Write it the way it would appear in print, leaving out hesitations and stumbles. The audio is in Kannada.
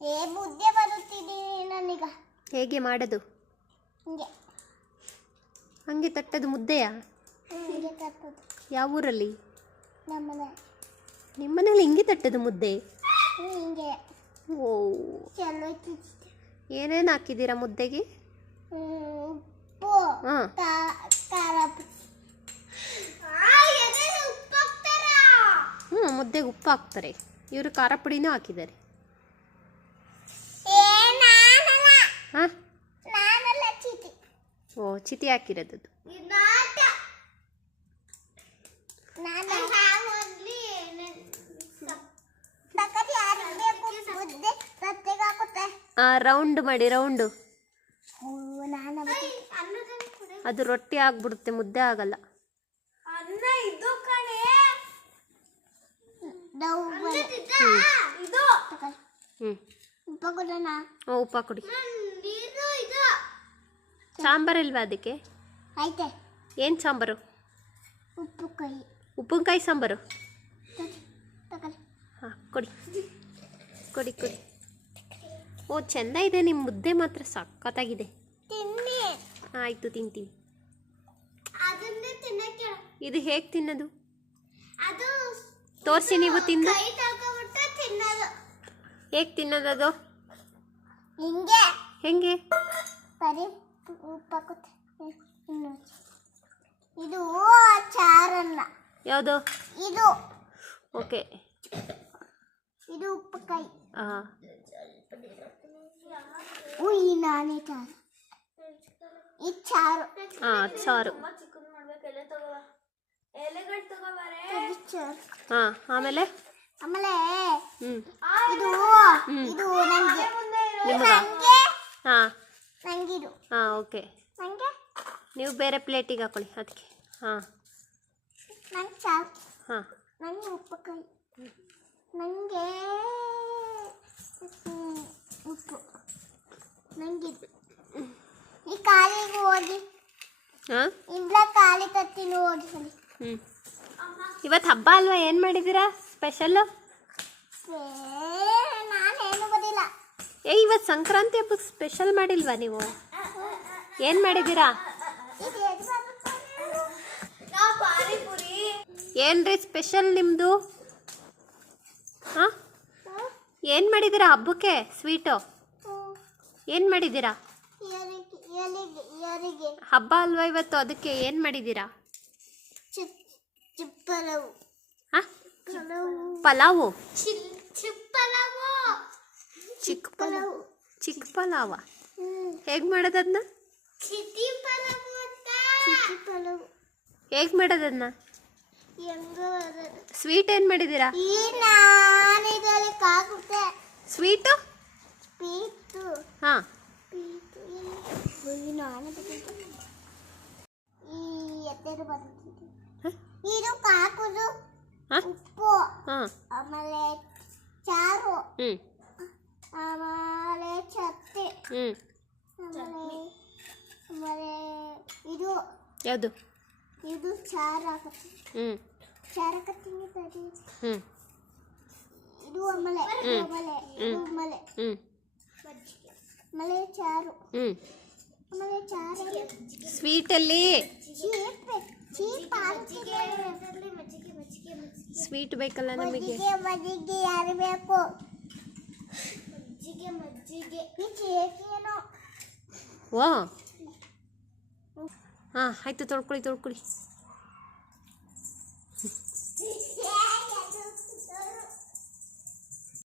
ಮುದ್ದೆ ಬರುತ್ತಿದೆ ನನಗ. ಹೇಗೆ ಮಾಡೋದು? ಹಿಂಗೆ ಹಂಗೆ ತಟ್ಟದು ಮುದ್ದೆಯಾ? ಹಿಂಗೆ ತಟ್ಟೋದು. ಯಾವ ಊರಲ್ಲಿ? ನಮ್ಮನೆ. ನಿಮ್ಮನೇಲಿ ಹಿಂಗೆ ತಟ್ಟದು ಮುದ್ದೆ? ಹಿಂಗೆ. ಓ, ಚಲೋ. ಏನೇನು ಹಾಕಿದ್ದೀರಾ ಮುದ್ದೆಗೆ? ಉಪ್ಪು, ಹಾಂ, ಖಾರ. ಮುದ್ದೆಗೆ ಉಪ್ಪು ಹಾಕ್ತಾರೆ. ಇವರು ಖಾರ ಪುಡಿನೂ ಹಾಕಿದ್ದಾರೆ. ಹಾಂ, ಓ, ಚಿತಿ ಹಾಕಿರೋದು. ರೌಂಡ್ ಮಾಡಿ, ರೌಂಡು. ಅದು ರೊಟ್ಟಿ ಆಗ್ಬಿಡುತ್ತೆ, ಮುದ್ದೆ ಆಗಲ್ಲ. ಉಪ್ಪ ಕೊಡಿ. ಸಾಂಬಾರಿಲ್ವಾ ಅದಕ್ಕೆ? ಏನು ಸಾಂಬಾರು? ಉಪ್ಪಿನಕಾಯಿ ಸಾಂಬಾರು. ಹಾಂ, ಕೊಡಿ ಕೊಡಿ ಕೊಡಿ. ಓ, ಚೆಂದ ಇದೆ ನಿಮ್ಮ ಮುದ್ದೆ, ಮಾತ್ರ ಸಖತ್ತಾಗಿದೆ. ಆಯಿತು, ತಿಂತೀನಿ. ಇದು ಹೇಗೆ ತಿನ್ನೋದು ತೋರಿಸಿ, ನೀವು ತಿಂದು. ಹೇಗೆ ತಿನ್ನೋದು ಅದು? ಹೆಂಗೆ? ಇದು ಚಾರನ್ನ. ಯಾವುದು ಇದು? ಓಕೆ, ಇದು ಉಪ್ಪುಕಾಯಿ. ಹಾಂ, ನಾನೇ ಚಾರು. ಈ ಚಾರು. ಹಾಂ, ಸಾರು. ಹಾಂ, ಆಮೇಲೆ ಇದು ಇದು ನನಗೆ. ನಿಮಗ? ಹಾಂ ನಂಗಿದು. ಹಾಂ, ಓಕೆ. ನಂಗೆ ನೀವು ಬೇರೆ ಪ್ಲೇಟಿಗೆ ಹಾಕೊಳ್ಳಿ ಅದಕ್ಕೆ. ಹಾಂ, ನಂಗೆ ಚಾರು. ಹಾಂ, ನಂಗೆ ಉಪ್ಪುಕಾಯಿ. ನಂಗೆ ಉಪ್ಪು. ನಂಗಿದು. ಈ ಕಾಲಿಗೆ ಹೋಗಿ. ಹಾಂ, ಇಂದ್ರ ಕಾಲಿ ತತ್ತಿನ ಹೋಗಿ. ಇವತ್ತು ಹಬ್ಬ ಅಲ್ವಾ? ಏನು ಮಾಡಿದ್ದೀರಾ ಸ್ಪೆಷಲ್ಲು? ನಾನೇನು ಬದಿಲ್ಲ. ಇವತ್ತು ಸಂಕ್ರಾಂತಿ ಹಬ್ಬಕ್ಕೆ ಸ್ಪೆಷಲ್ ಮಾಡಿಲ್ವಾ ನೀವು? ಏನು ಮಾಡಿದ್ದೀರಾ? ಏನ್ರಿ ಸ್ಪೆಷಲ್ ನಿಮ್ಮದು? ಹಾಂ, ಏನು ಮಾಡಿದ್ದೀರಾ ಹಬ್ಬಕ್ಕೆ? ಸ್ವೀಟು ಏನು ಮಾಡಿದ್ದೀರಾ? ಹಬ್ಬ ಅಲ್ವಾ ಇವತ್ತು, ಅದಕ್ಕೆ ಏನು ಮಾಡಿದ್ದೀರಾ? ಹಾಂ, ಪಲಾವು. ಚಿಕ್ಕ ಪಲಾವ ಹೇಗೆ ಮಾಡೋದನ್ನ? ಹೇಗೆ ಮಾಡೋದನ್ನ? ಸ್ವೀಟ್ ಏನು ಮಾಡಿದ್ದೀರಾ? ಸ್ವೀಟು? ಹಾಂ, ಇದು ಕಾಕುದು ಉಪ್ಪು, ಆಮೇಲೆ ಚಾರು, ಆಮೇಲೆ ಚಟ್ನಿ, ಆಮೇಲೆ ಇದು ಯಾವುದು? ಇದು ಚಾರು ಹಾಕತ್ತೀನಿ. ಚಾರು ಹಾಕತ್ತೀನಿ ಸರಿ. ಇದು ಆಮೇಲೆ ಆಮೇಲೆ ಇದು ಆಮೇಲೆ ಆಮೇಲೆ ಚಾರು, ಆಮೇಲೆ ಚಾರು. ಸ್ವೀಟಲ್ಲಿ ಸ್ವೀಟ್ ಬೇಕಲ್ಲ ನಮಗೆ. ಮಜ್ಜಿಗೆ ಯಾರು ಬೇಕು? ವಾ, ಹಾಂ, ಆಯಿತು, ತೊಳ್ಕೊಳ್ಳಿ.